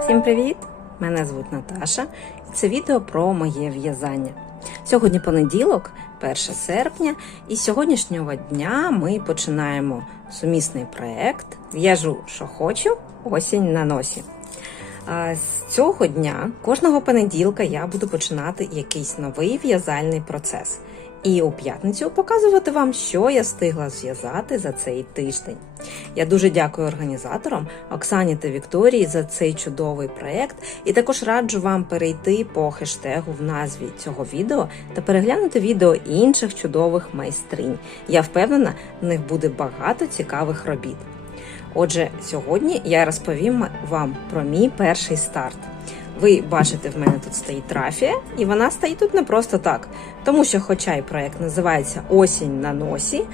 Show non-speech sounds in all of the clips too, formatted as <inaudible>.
Всім привіт! Мене звуть Наташа, і це відео про моє в'язання. Сьогодні понеділок, 1 серпня, і з сьогоднішнього дня ми починаємо сумісний проект В'яжу, що хочу, осінь на носі. З цього дня, кожного понеділка, я буду починати якийсь новий в'язальний процес. І у п'ятницю показувати вам, що я встигла зв'язати за цей тиждень. Я дуже дякую організаторам Оксані та Вікторії за цей чудовий проект, і також раджу вам перейти по хештегу в назві цього відео та переглянути відео інших чудових майстринь. Я впевнена, в них буде багато цікавих робіт. Отже, сьогодні я розповім вам про мій перший старт. Ви бачите, в мене тут стоїть трафія, і вона стоїть тут не просто так, тому що, хоча і проект називається Осінь на носі,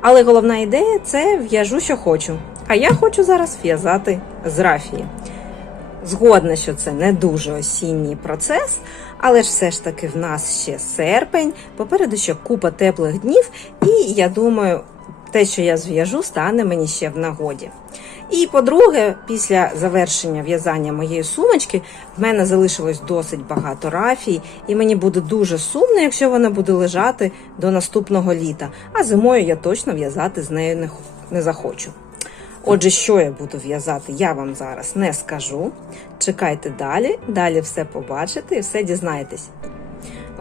але головна ідея це в'яжу, що хочу. А я хочу зараз в'язати з рафії. Згодна, що це не дуже осінній процес, але ж все ж таки в нас ще серпень, попереду ще купа теплих днів, і я думаю, те, що я зв'яжу, стане мені ще в нагоді. І по-друге, після завершення в'язання моєї сумочки в мене залишилось досить багато рафій, і мені буде дуже сумно, якщо вона буде лежати до наступного літа. А зимою я точно в'язати з нею не, не захочу. Отже, що я буду в'язати, я вам зараз не скажу. Чекайте далі, далі все побачите і все дізнаєтесь.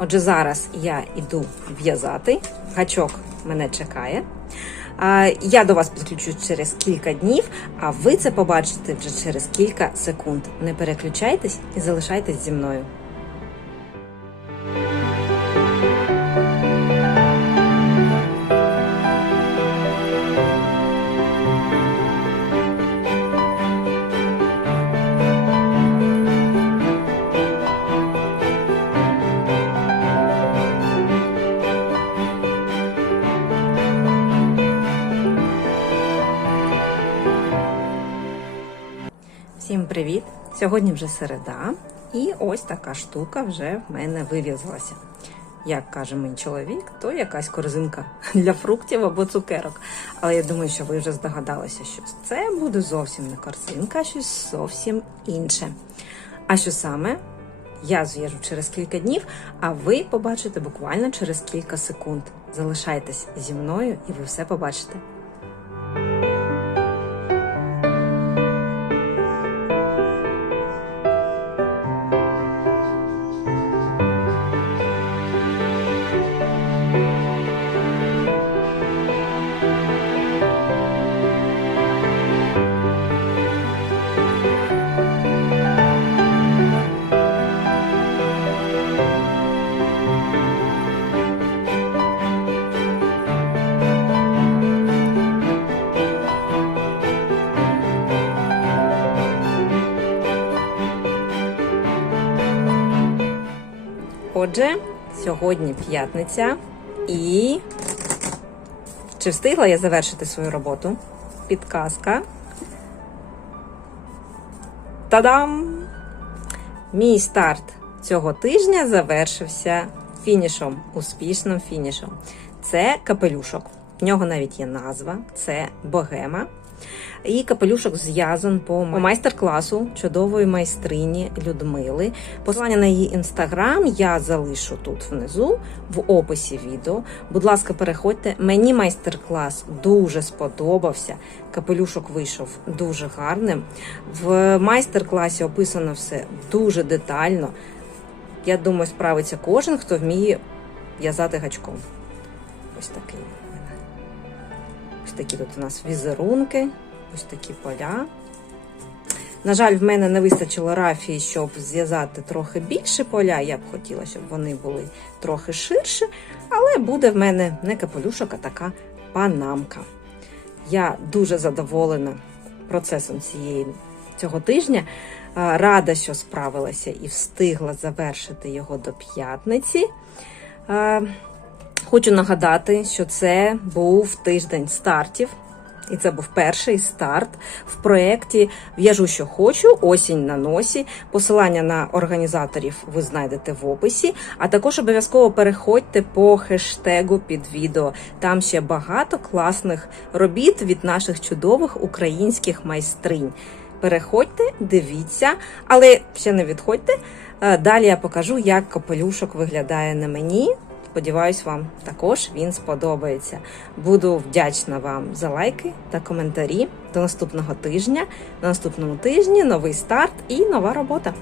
Отже, зараз я іду в'язати. Гачок мене чекає. Я до вас підключусь через кілька днів, а ви це побачите вже через кілька секунд. Не переключайтесь і залишайтесь зі мною. Привіт! Сьогодні вже середа, і ось така штука вже в мене вив'язалася. Як каже мій чоловік, то якась корзинка <laughs> для фруктів або цукерок. Але я думаю, що ви вже здогадалися, що це буде зовсім не корзинка, а щось зовсім інше. А що саме? Я зв'яжу через кілька днів, а ви побачите буквально через кілька секунд. Залишайтесь зі мною, і ви все побачите. Отже, сьогодні п'ятниця, і чи встигла я завершити свою роботу? Підказка. Та-дам! Мій старт цього тижня завершився фінішом, успішним фінішом. Це капелюшок. В нього навіть є назва, це богема. І капелюшок зв'язан по майстер-класу чудової майстрині Людмили. Посилання на її інстаграм я залишу тут внизу в описі відео. Будь ласка, переходьте. Мені майстер-клас дуже сподобався. Капелюшок вийшов дуже гарним. В майстер-класі описано все дуже детально. Я думаю, справиться кожен, хто вміє в'язати гачком. Ось такий. Ось такі тут у нас візерунки, ось такі поля. На жаль, в мене не вистачило рафії, щоб зв'язати трохи більше поля. Я б хотіла, щоб вони були трохи ширше, але буде в мене не капелюшок, а така панамка. Я дуже задоволена процесом цієї, цього тижня. Рада, що справилася і встигла завершити його до п'ятниці. Хочу нагадати, що це був тиждень стартів. І це був перший старт в проєкті В'яжу, що хочу, осінь на носі. Посилання на організаторів ви знайдете в описі. А також обов'язково переходьте по хештегу під відео. Там ще багато класних робіт від наших чудових українських майстринь. Переходьте, дивіться, але ще не відходьте. Е, Далі я покажу, як капелюшок виглядає на мені. Сподіваюсь, вам також він сподобається. Буду вдячна вам за лайки та коментарі. До наступного тижня. На наступному тижні новий старт і нова робота.